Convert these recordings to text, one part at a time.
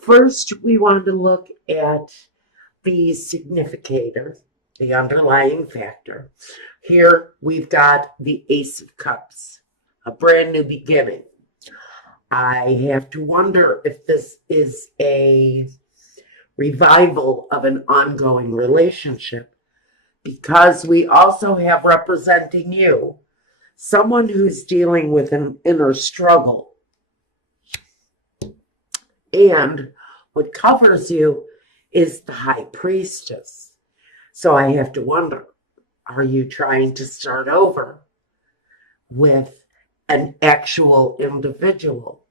First, we want to look at the significator, the underlying factor. Here we've got the Ace of Cups, a brand new beginning. I have to wonder if this is a revival of an ongoing relationship, because we also have representing you someone who's dealing with an inner struggle. And what covers you is the High Priestess. So I have to wonder, are you trying to start over with an actual individual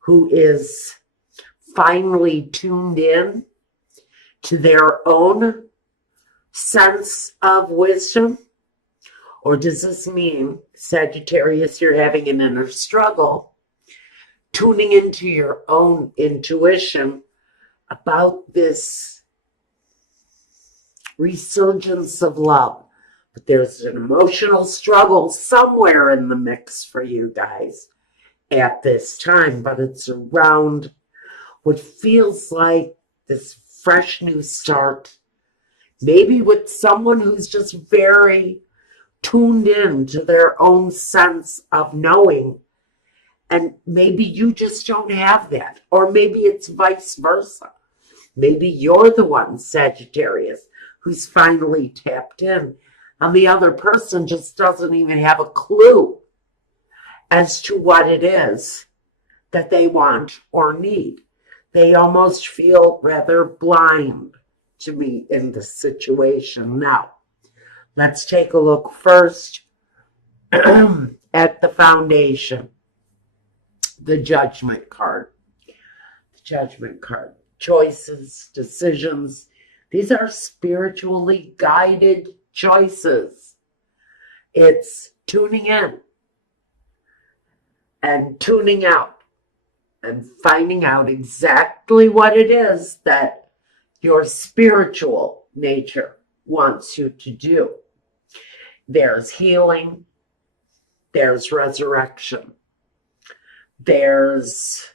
who is finally tuned in to their own sense of wisdom? Or does this mean, Sagittarius, you're having an inner struggle, tuning into your own intuition about this resurgence of love? But there's an emotional struggle somewhere in the mix for you guys at this time, but it's around what feels like this fresh new start, maybe with someone who's just very tuned in to their own sense of knowing. And maybe you just don't have that. Or maybe it's vice versa. Maybe you're the one, Sagittarius, who's finally tapped in, and the other person just doesn't even have a clue as to what it is that they want or need. They almost feel rather blind to me in this situation. Now, let's take a look first at the foundation, the Judgment card. The Judgment card. Choices, decisions. These are spiritually guided choices. It's tuning in and tuning out and finding out exactly what it is that your spiritual nature wants you to do. There's healing, there's resurrection, there's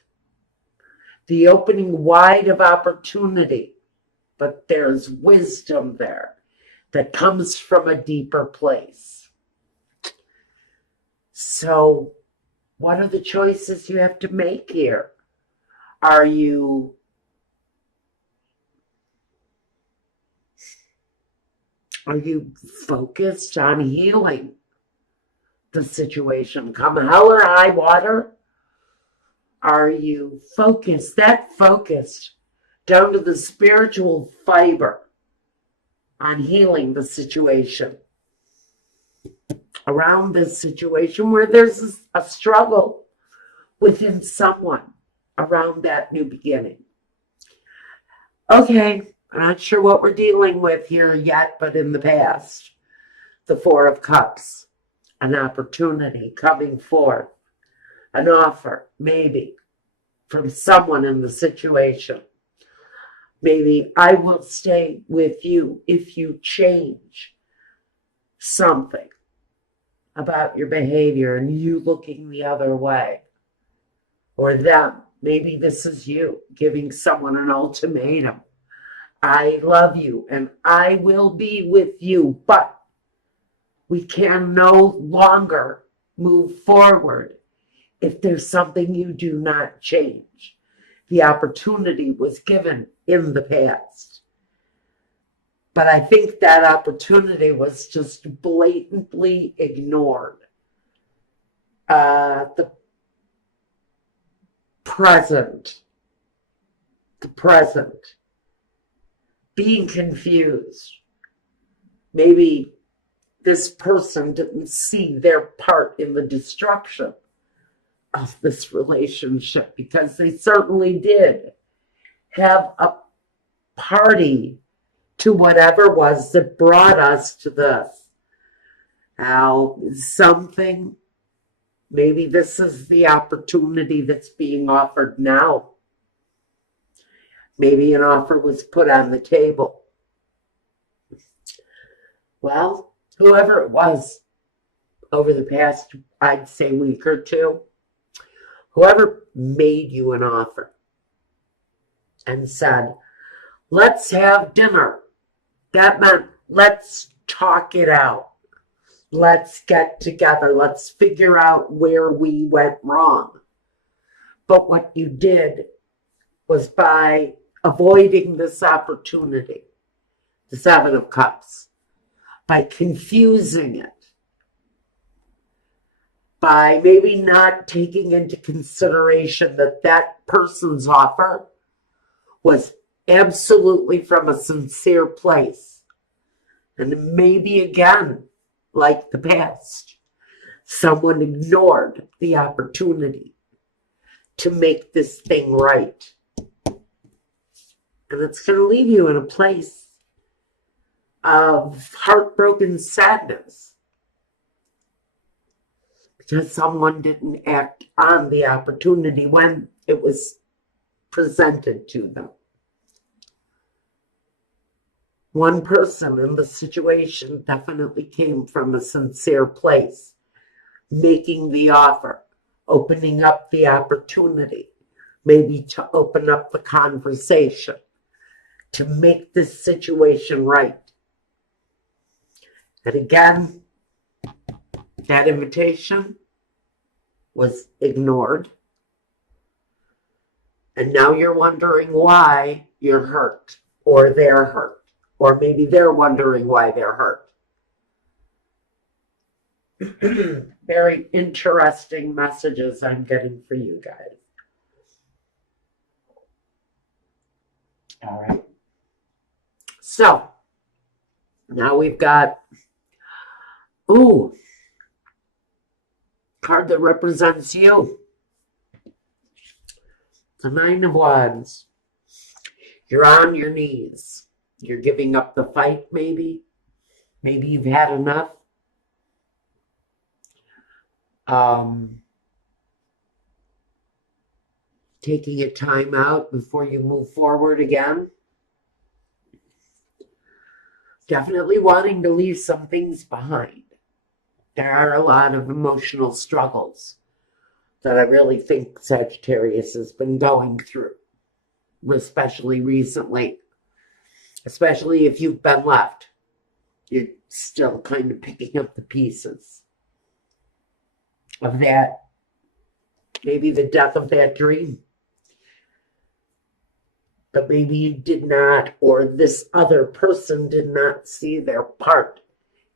the opening wide of opportunity, but there's wisdom there that comes from a deeper place. So, what are the choices you have to make here? Are you focused on healing the situation, come hell or high water? Are you focused down to the spiritual fiber on healing the situation around this situation where there's a struggle within someone around that new beginning? Okay, I'm not sure what we're dealing with here yet, but in the past, the Four of Cups, an opportunity coming forth, an offer, maybe, from someone in the situation. Maybe I will stay with you if you change something about your behavior and you looking the other way. Or them. Maybe this is you giving someone an ultimatum. I love you and I will be with you, but we can no longer move forward if there's something you do not change. The opportunity was given in the past, but I think that opportunity was just blatantly ignored. The present, being confused. Maybe this person didn't see their part in the destruction of this relationship, because they certainly did have a party to whatever was that brought us to this. Now, maybe this is the opportunity that's being offered now. Maybe an offer was put on the table. Well, whoever it was over the past, I'd say, week or two, whoever made you an offer, and said, let's have dinner. That meant let's talk it out. Let's get together. Let's figure out where we went wrong. But what you did was, by avoiding this opportunity, the Seven of Cups, by confusing it, by maybe not taking into consideration that that person's offer was absolutely from a sincere place. And maybe again, like the past, someone ignored the opportunity to make this thing right. And it's going to leave you in a place of heartbroken sadness because someone didn't act on the opportunity when it was presented to them. One person in the situation definitely came from a sincere place, making the offer, opening up the opportunity, maybe to open up the conversation, to make this situation right. And again, that invitation was ignored. And now you're wondering why you're hurt, or they're hurt, or maybe they're wondering why they're hurt. Very interesting messages I'm getting for you guys. All right. So now we've got, card that represents you. The Nine of Wands. You're on your knees. You're giving up the fight, maybe. Maybe you've had enough. Taking a time out before you move forward again. Definitely wanting to leave some things behind. There are a lot of emotional struggles that I really think Sagittarius has been going through, especially recently. Especially if you've been left. You're still kind of picking up the pieces of that. Maybe the death of that dream. But maybe you did not, or this other person did not see their part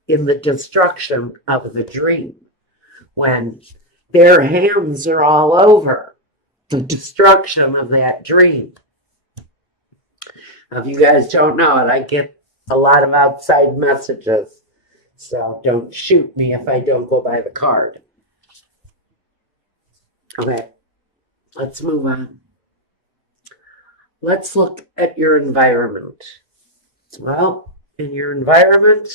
in the destruction of the dream, when their hands are all over the destruction of that dream. Now, if you guys don't know it, I get a lot of outside messages, so don't shoot me if I don't go by the card. Okay, let's move on. Let's look at your environment. Well, in your environment,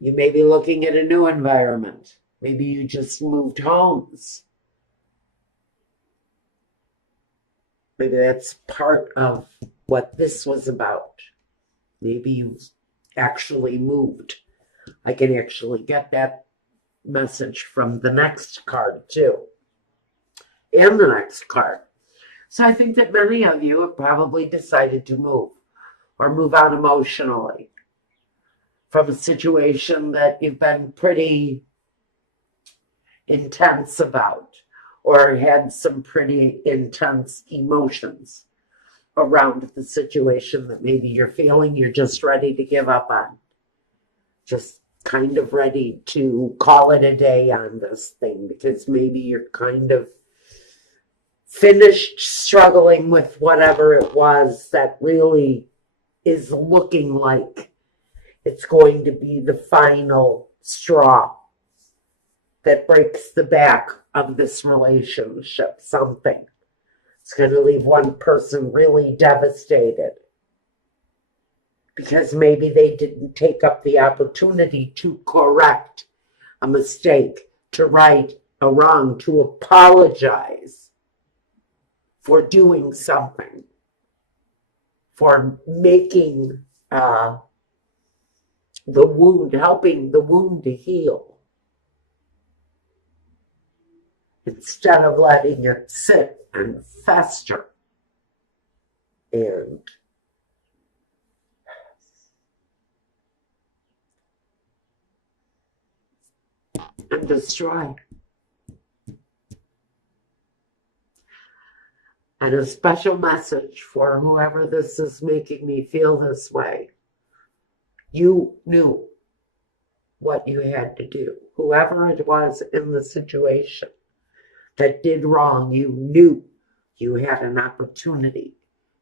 you may be looking at a new environment. Maybe you just moved homes. Maybe that's part of what this was about. Maybe you actually moved. I can actually get that message from the next card too. And the next card. So I think that many of you have probably decided to move, or move out emotionally from a situation that you've been pretty intense about, or had some pretty intense emotions around the situation that maybe you're feeling you're just ready to give up on. Just kind of ready to call it a day on this thing, because maybe you're kind of finished struggling with whatever it was that really is looking like it's going to be the final straw that breaks the back of this relationship. Something. It's going to leave one person really devastated because maybe they didn't take up the opportunity to correct a mistake, to right a wrong, to apologize for doing something, for making the wound, helping the wound to heal, instead of letting it sit and fester. and destroy. And a special message for whoever this is making me feel this way. You knew what you had to do. Whoever it was in the situation that did wrong, you knew you had an opportunity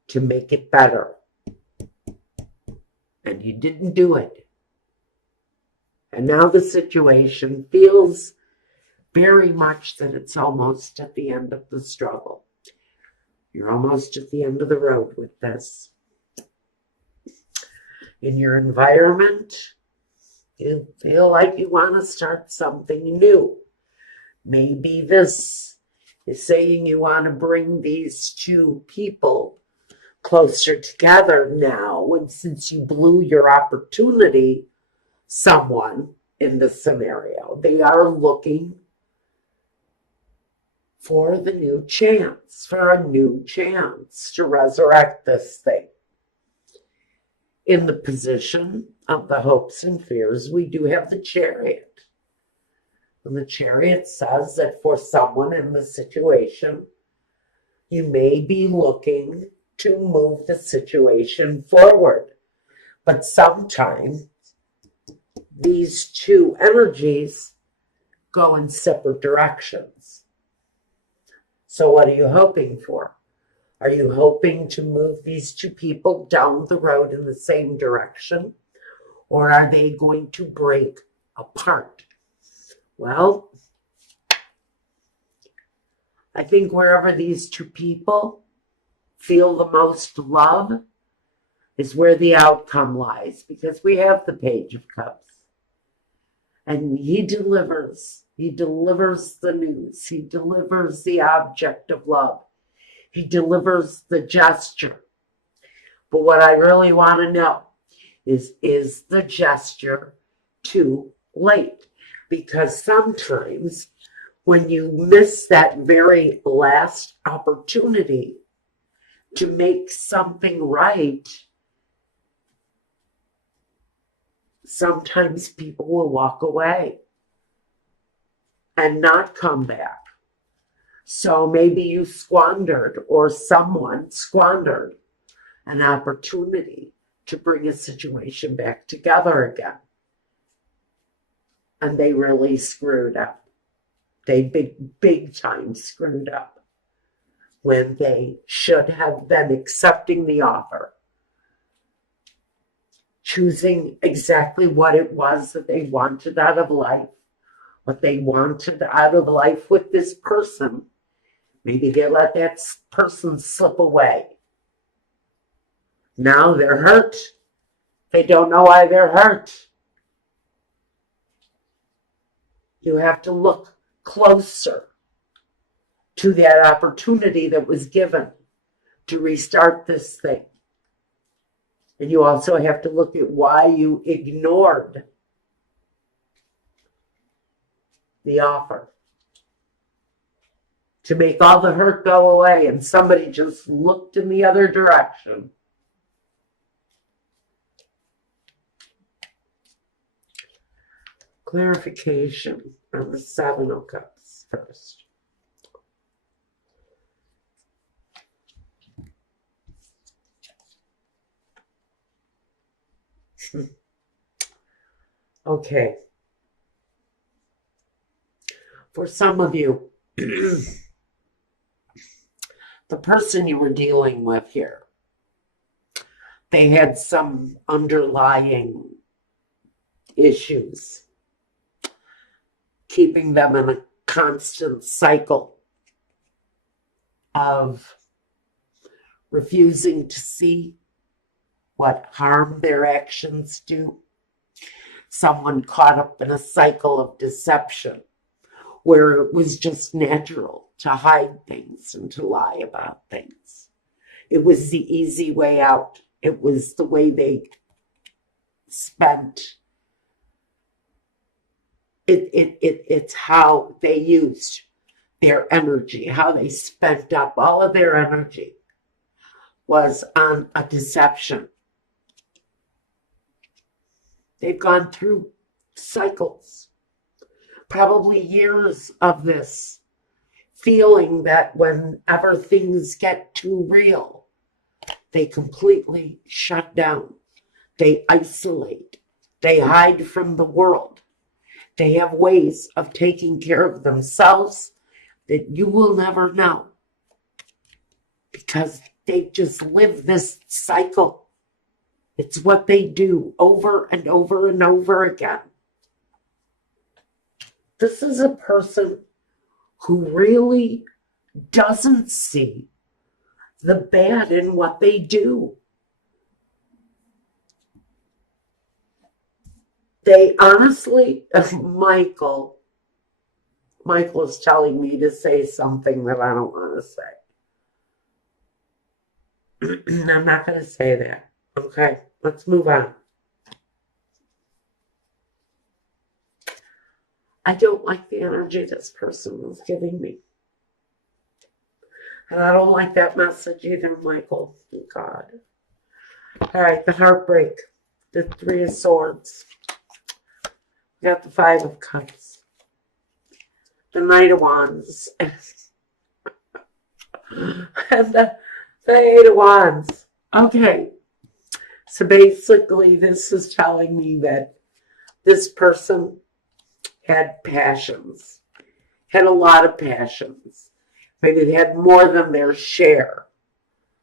to make it better. And you didn't do it. And now the situation feels very much that it's almost at the end of the struggle. You're almost at the end of the road with this. In your environment, you feel like you want to start something new. Maybe this is saying you want to bring these two people closer together now, and since you blew your opportunity, someone in the scenario, they are looking for the new chance, for a new chance to resurrect this thing. In the position of the hopes and fears, we do have the Chariot. And the Chariot says that for someone in the situation, you may be looking to move the situation forward. But sometimes these two energies go in separate directions. So what are you hoping for? Are you hoping to move these two people down the road in the same direction? Or are they going to break apart? Well, I think wherever these two people feel the most love is where the outcome lies, because we have the Page of Cups. And he delivers the news. He delivers the object of love. He delivers the gesture. But what I really want to know is the gesture too late? Because sometimes when you miss that very last opportunity to make something right, sometimes people will walk away and not come back. So maybe you squandered, or someone squandered, an opportunity to bring a situation back together again. And they really screwed up. They big time screwed up when they should have been accepting the offer, choosing exactly what it was that they wanted out of life, what they wanted out of life with this person. Maybe they let that person slip away. Now they're hurt. They don't know why they're hurt. You have to look closer to that opportunity that was given to restart this thing. And you also have to look at why you ignored the offer. To make all the hurt go away, and somebody just looked in the other direction. Clarification on the Seven of Cups first. Okay. For some of you, the person you were dealing with here, they had some underlying issues, keeping them in a constant cycle of refusing to see what harm their actions do. Someone caught up in a cycle of deception where it was just natural to hide things and to lie about things. It was the easy way out. It was the way they spent. It's how they used their energy, how they spent up all of their energy. was on a deception. They've gone through cycles, probably years of this, feeling that whenever things get too real, they completely shut down. They isolate. They hide from the world. They have ways of taking care of themselves that you will never know, because they just live this cycle. It's what they do over and over and over again. This is a person who really doesn't see the bad in what they do. They honestly, Michael is telling me to say something that I don't want to say. I'm not going to say that. Okay, let's move on. I don't like the energy this person was giving me. And I don't like that message either, Michael. Oh, God. All right, the heartbreak. The Three of Swords. We got the Five of Cups. The Knight of Wands. And the Eight of Wands. Okay. So basically, this is telling me that this person had passions. Had a lot of passions. Maybe they had more than their share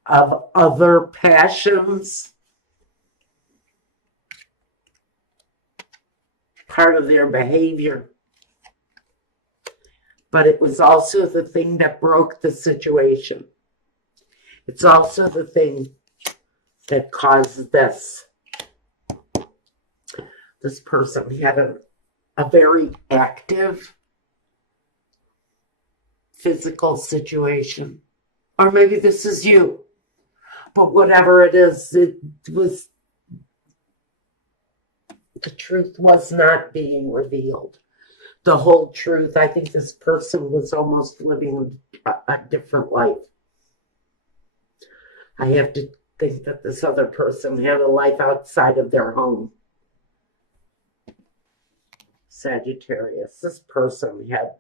of other passions. Part of their behavior. But it was also the thing that broke the situation. It's also the thing that caused this. This person had a very active physical situation. Or maybe this is you. But whatever it is, it was, the truth was not being revealed. The whole truth. I think this person was almost living a different life. I have to think that this other person had a life outside of their home. Sagittarius. This person had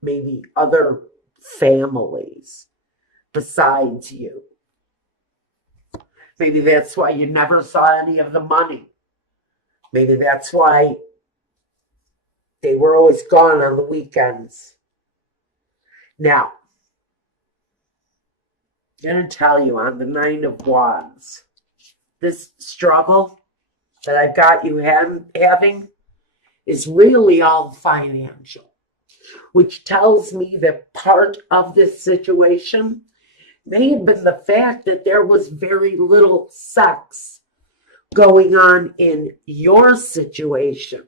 maybe other families besides you. Maybe that's why you never saw any of the money. Maybe that's why they were always gone on the weekends. Now, I'm going to tell you on the Nine of Wands, this struggle that I've got you having is really all financial, which tells me that part of this situation may have been the fact that there was very little sex going on in your situation.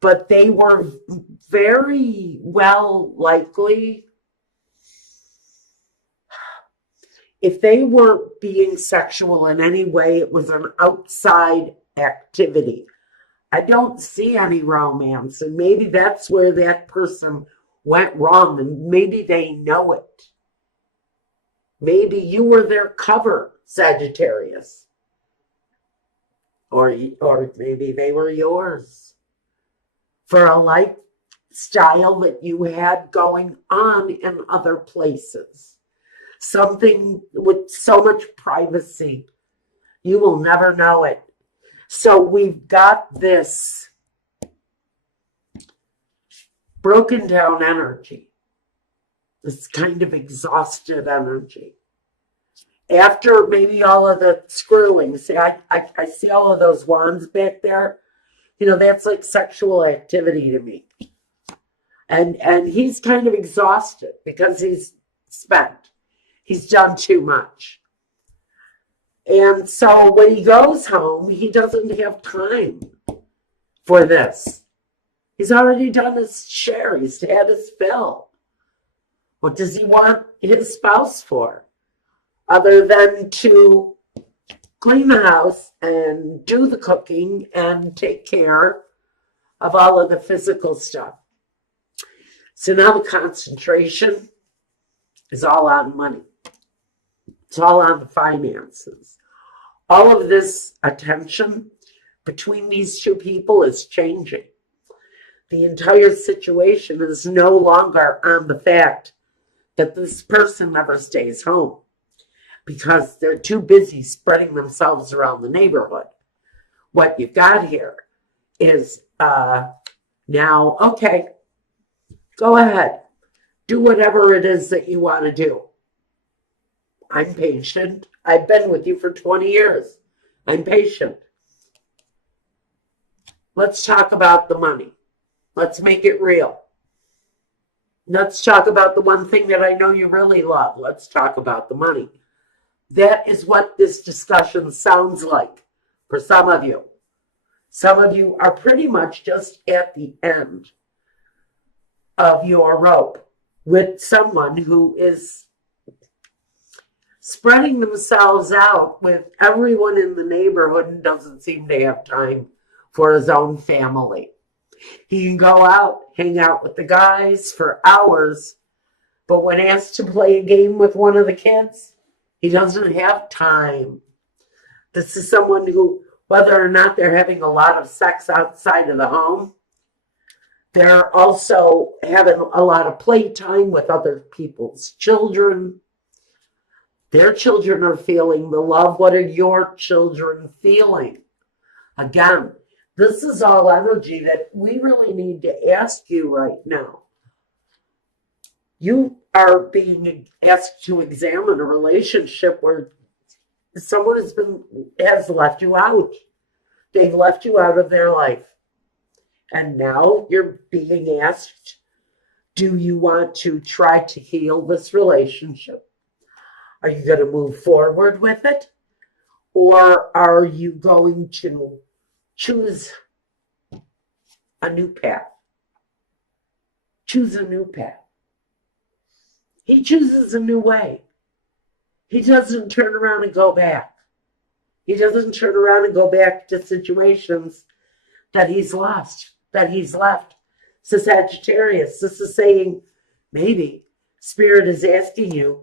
But they were very well likely, if they weren't being sexual in any way, it was an outside activity. I don't see any romance, and maybe that's where that person went wrong, and maybe they know it. Maybe you were their cover, Sagittarius. Or maybe they were yours. For a lifestyle that you had going on in other places. Something with so much privacy. You will never know it. So we've got this broken down energy. This kind of exhausted energy. After maybe all of the screwing. See, I see all of those wands back there. You know, that's like sexual activity to me. And he's kind of exhausted because he's spent. He's done too much. And so when he goes home, he doesn't have time for this. He's already done his share. He's had his fill. What does he want his spouse for? Other than to clean the house and do the cooking and take care of all of the physical stuff. So now the concentration is all on money. It's all on the finances. All of this attention between these two people is changing. The entire situation is no longer on the fact that this person never stays home because they're too busy spreading themselves around the neighborhood. What you've got here is now, okay, go ahead. Do whatever it is that you want to do. I'm patient. I've been with you for 20 years. I'm patient. Let's talk about the money. Let's make it real. Let's talk about the one thing that I know you really love. Let's talk about the money. That is what this discussion sounds like for some of you. Some of you are pretty much just at the end of your rope with someone who is spreading themselves out with everyone in the neighborhood and doesn't seem to have time for his own family. He can go out, hang out with the guys for hours, but when asked to play a game with one of the kids, he doesn't have time. This is someone who, whether or not they're having a lot of sex outside of the home, they're also having a lot of playtime with other people's children. Their children are feeling the love. What are your children feeling? Again, this is all energy that we really need to ask you right now. You are being asked to examine a relationship where someone has left you out. They've left you out of their life. And now you're being asked, do you want to try to heal this relationship? Are you going to move forward with it? Or are you going to choose a new path? Choose a new path. He chooses a new way. He doesn't turn around and go back. He doesn't turn around and go back to situations that he's lost, that he's left. So Sagittarius, this is saying maybe Spirit is asking you